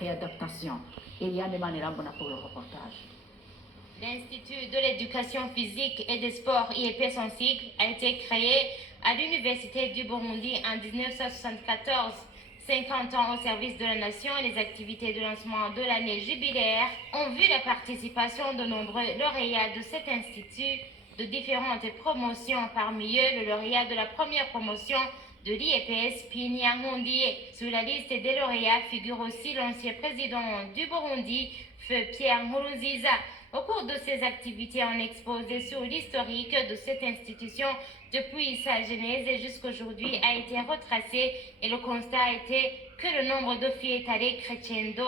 réadaptation. Eliane Manirambona pour le reportage. L'Institut de l'éducation physique et des sports IEPS en sigle a été créé à l'Université du Burundi en 1974. 50 ans au service de la nation, les activités de lancement de l'année jubilaire ont vu la participation de nombreux lauréats de cet institut de différentes promotions. Parmi eux, le lauréat de la première promotion de l'IEPS, Pinia Ngondié. Sur la liste des lauréats figure aussi l'ancien président du Burundi, Feu Pierre Nkurunziza. Au cours de ces activités, on exposé sur l'historique de cette institution depuis sa genèse et jusqu'aujourd'hui a été retracé et le constat a été que le nombre de filles est allé crescendo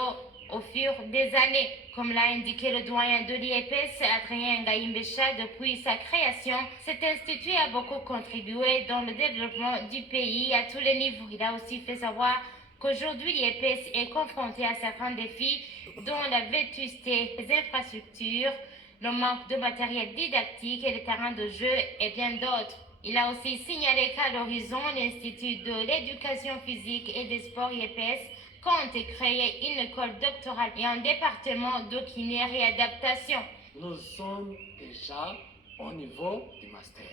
au fur des années. Comme l'a indiqué le doyen de l'IEPS, Adrien Ngaïmbesha, depuis sa création, cet institut a beaucoup contribué dans le développement du pays à tous les niveaux. Il a aussi fait savoir qu'aujourd'hui l'IEPS est confronté à certains défis dont la vétusté des infrastructures, le manque de matériel didactique et les terrains de jeu et bien d'autres. Il a aussi signalé qu'à l'horizon, l'Institut de l'éducation physique et des sports IEPS compte créer une école doctorale et un département de kiné réadaptation. Nous sommes déjà au niveau du master.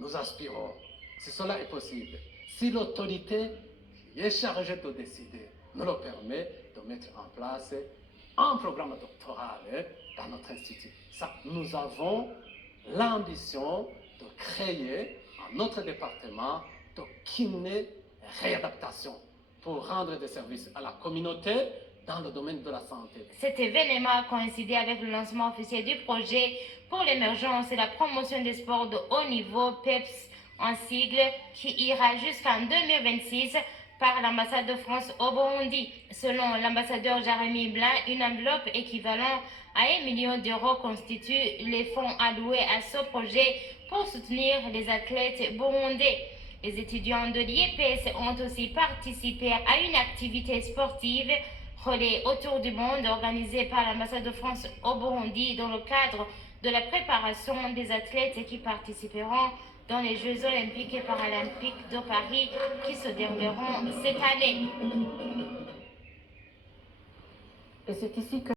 Nous aspirons, si cela est possible, si l'autorité qui est chargée de décider nous le permet, de mettre en place un programme doctoral dans notre institut. Ça, nous avons l'ambition de créer un autre département de kiné réadaptation pour rendre des services à la communauté dans le domaine de la santé. Cet événement a coïncidé avec le lancement officiel du projet pour l'émergence et la promotion des sports de haut niveau, PEPS en sigle, qui ira jusqu'en 2026 par l'ambassade de France au Burundi. Selon l'ambassadeur Jérémy Blin, une enveloppe équivalente à 1 million d'euros constitue les fonds alloués à ce projet pour soutenir les athlètes burundais. Les étudiants de l'IEPS ont aussi participé à une activité sportive relais autour du monde organisée par l'ambassade de France au Burundi dans le cadre de la préparation des athlètes qui participeront dans les Jeux olympiques et paralympiques de Paris qui se dérouleront cette année. Et c'est ici que